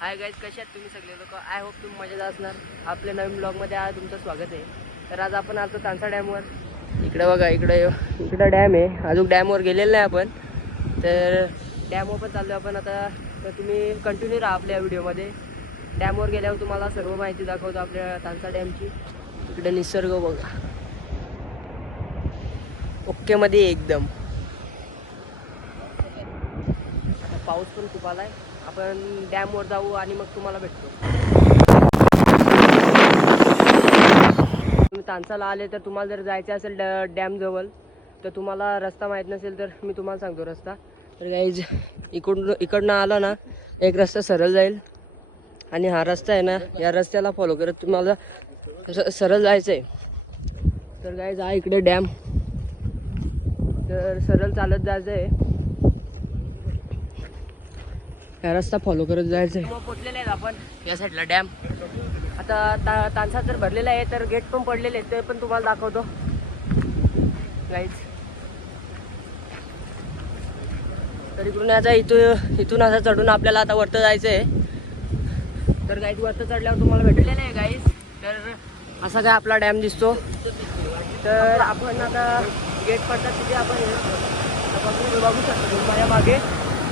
Hi guys, कसे आहेत तुम्ही सगळे लोक? आय होप तुम्ही मजेत असणार. आपल्या नवीन ब्लॉगमध्ये आज तुमचं स्वागत आहे. तर आज आपण आलो तानसा डॅमवर. इकडे बघा, इकडे डॅम आहे. अजून डॅमवर गेलेलं नाही आपण. तर डॅमवर पण चाललो आपण आता. तर तुम्ही कंटिन्यू राहा आपल्या व्हिडिओमध्ये. डॅमवर गेल्यावर तुम्हाला सर्व माहिती दाखवतो आपल्या तानसा डॅमची. इकडे निसर्ग बघा, ओके मध्ये एकदम. आता पाऊस पण खूप आलाय. आपण डॅमवर जाऊ आणि मग तुम्हाला भेटतो. तुम्ही तानसाला आले तर तुम्हाला जर जायचं असेल डॅम जवळ, तर तुम्हाला रस्ता माहीत नसेल तर मी तुम्हाला सांगतो रस्ता. तर गाईज, इकडनं आला ना, एक रस्ता सरळ जाईल आणि हा रस्ता आहे ना, या रस्त्याला फॉलो करत तुम्हाला सरळ जायचं आहे. तर गाईज, हा इकडे डॅम. तर सरळ चालत जायचं आहे, हा रस्ता फॉलो करत जायचं आहे. मग पोचलेले आहेत आपण या साईडला डॅम. आता तानसा तर भरलेला आहे, तर गेट पण पडलेले आहेत, ते पण तुम्हाला दाखवतो गाईज. तर इकडून याचा इथून असं चढून आपल्याला आता वरतं जायचं आहे. तर गाईज, वरतं चढल्यावर तुम्हाला भेटलेलं आहे गाईज. तर असा काय आपला डॅम दिसतो. तर आपण आता गेट पडतात तिथे आपण बघू शकतो. तुम्ही माझ्या मागे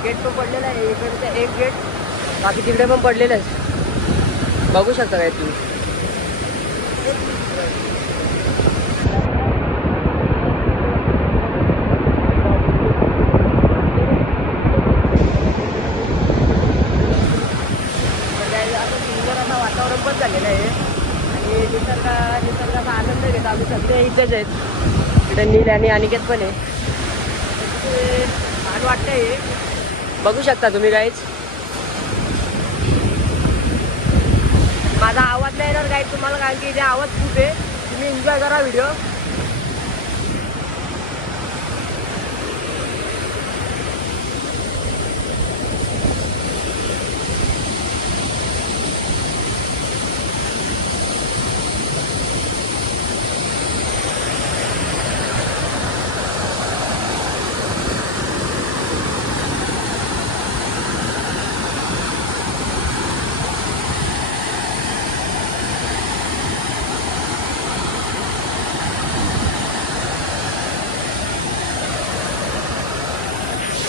गेट पण पडलेला आहे. इकडचं एक गेट, बाकी तिकडे पण पडलेलं आहे, बघू शकता काय तुम्ही. आता सुंदर असं वातावरण पण झालेलं आहे आणि निसर्गाचा आनंद घेत आम्ही सगळे इथेच आहेत. इकडे नील आणि अनिकेत पण आहे. छान वाटतंय, बघू शकता तुम्ही गाईज. माझा आवाज नाही येणार गाईज तुम्हाला, कारण की इथे आवाज खूप आहे. तुम्ही एन्जॉय करा व्हिडिओ.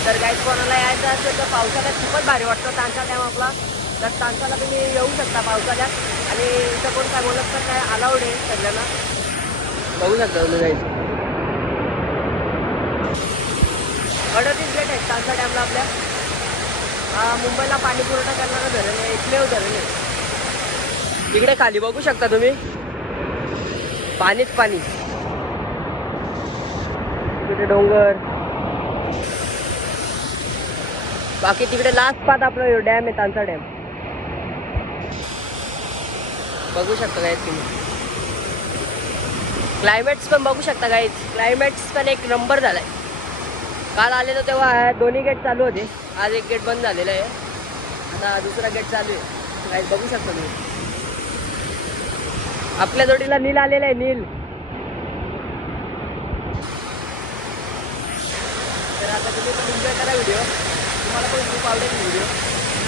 तर गाईज, कोणाला यायचं असेल तर पावसाळ्यात खूपच भारी वाटतं तानसा डॅम आपला. तर तानसाला तुम्ही येऊ शकता पावसाळ्यात. आणि इथं कोण काय बोलत तर काय अलाउड आहे सगळ्यांना, बघू शकता तुम्ही गाईज. 38 गेट आहेत तानसा डॅमला आपल्या. मुंबईला पाणी पुरवठा करणारं धरण आहे, एकमेव धरण आहे. इकडे खाली बघू शकता तुम्ही, पाणीच पाणी. इकडे डोंगर, बाकी तिकडे लास्ट पाथ आपलं डॅम आहे तानसा डॅम, बघू शकता गाईज तुम्ही. क्लायमेट्स पण बघू शकता गाईज. क्लायमेट्स पण एक नंबर झालाय. काल आलेलो तेव्हा दोन्ही गेट चालू होते. आज एक गेट बंद झालेला आहे, आता दुसरा गेट चालू आहे गाईज, बघू शकता तुम्ही. आपल्या जोडीला नील आलेला आहे, नील. तर आता तुम्ही पण एन्जॉय करा व्हिडिओ, तुम्हाला पण खूप आवडेल व्हिडिओ.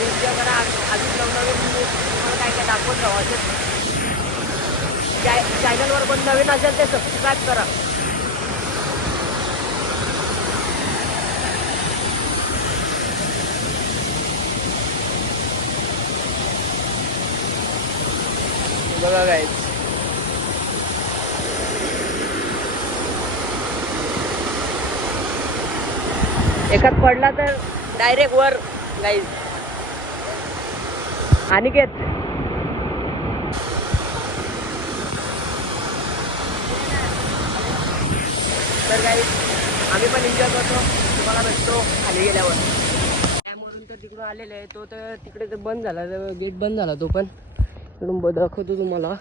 एन्जॉय करा. अजून नवनवीन तुम्हाला काय काय दाखवत राहू. असेल चॅनलवर पण नवीन असेल ते सबस्क्राईब करा. बघा गाईज, एखाद पडला तर डायरेक्ट वर गाईज. अनिकेत, तर गाईज आम्ही पण एन्जॉय करतो. तुम्हाला भेटतो खाली गेल्यावर. त्यामधून तर तिकडून आलेले आहे. तो तर तिकडे तर बंद झाला, गेट बंद झाला तो पण. इकडून दाखवतो तुम्हाला.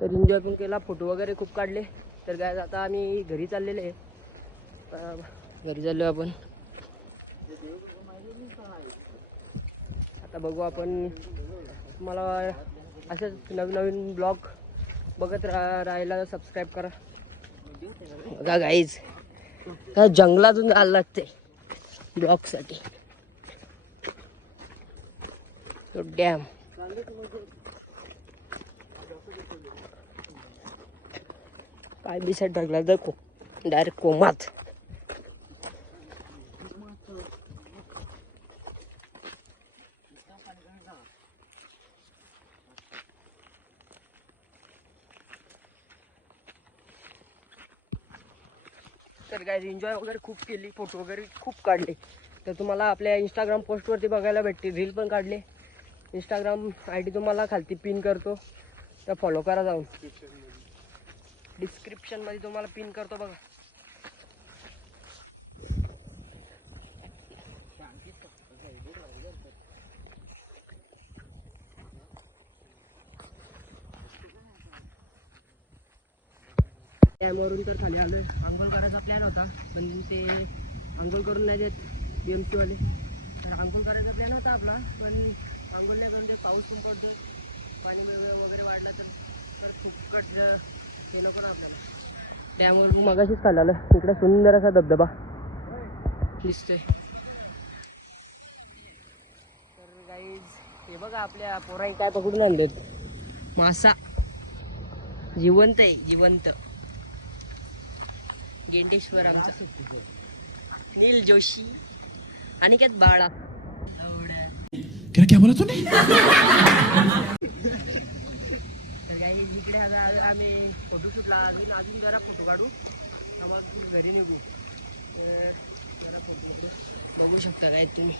तर एन्जॉय पण केला, फोटो वगैरे खूप काढले. तर गाईज, आता आम्ही घरी चाललेले आहे. घरी चाललो आपण. आता बघू आपण. तुम्हाला असंच नवीन नवीन ब्लॉग बघत राहायला सबस्क्राईब करा. बघा गाईज, काय जंगलातून जायला लागते ब्लॉगसाठी. तो डॅम. काय बी साईड टाकला तर डायरेक्ट कोमात. तर काय एन्जॉय वगैरे खूप केली, फोटो वगैरे खूप काढले. तर तुम्हाला आपल्या इंस्टाग्राम पोस्टवरती बघायला भेटते. रील पण काढले. इंस्टाग्राम ID तुम्हाला खालती पिन करतो, तर फॉलो करा जाऊन. डिस्क्रिप्शनमध्ये तुम्हाला पिन करतो बघा. डॅमवरून तर खाली आलोय. आंघोळ करायचा प्लॅन होता, पण ते आंघोळ करून नाही देत BMC वाले. तर आंघोळ करायचा प्लॅन होता आपला, पण आंघोळ नाही करून ते पाऊस पण पडतो. पाणी वगैरे वाढला तर फुकट हे नको ना आपल्याला. डॅमवरून मगाशीच खाली आलं. इकडे सुंदर असा धबधबा दिसतोय. तर गाईज हे बघा, आपल्या पोराई काय पकडून आणलेत. मासा जिवंत आहे, जिवंत. गेंडेश्वर आमचा नील जोशी आणि त्यात बाळा. क्या बोला तूने? तर काही इकडे आम्ही फोटोशूटला अजून जरा फोटो काढू, मग घरी निघू. तर जरा फोटो काढू. बघू शकता काय तुम्ही.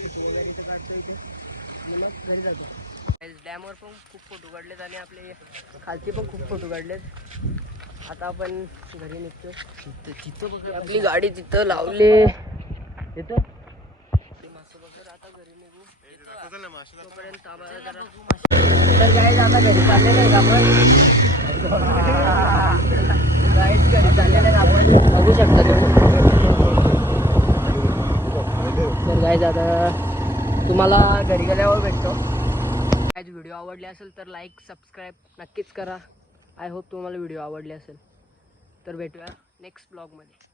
फोटो वगैरे इथं काढतो इथे आणि मग घरी जातो. डॅमवर पण खूप फोटो काढलेत आणि आपले खालती पण खूप फोटो काढलेत. आता आपण घरी निघतो. तिथं आपली गाडी तिथं लावली. तिथं आता घरी निघू. तोपर्यंत आम्हाला जरा. तर गाईज आता घरी चाललेलं आहे आपण. गाईज घरी चाललेलं आहे आपण, बघू शकता तुम्ही. तर गाईज आता तुम्हाला घरी गेल्यावर भेटतो. गाईज व्हिडिओ आवडले असेल तर लाईक सबस्क्राईब नक्कीच करा. आय होप तुम्हाला व्हिडिओ आवडले असेल. तर भेटूया नेक्स्ट ब्लॉगमध्ये.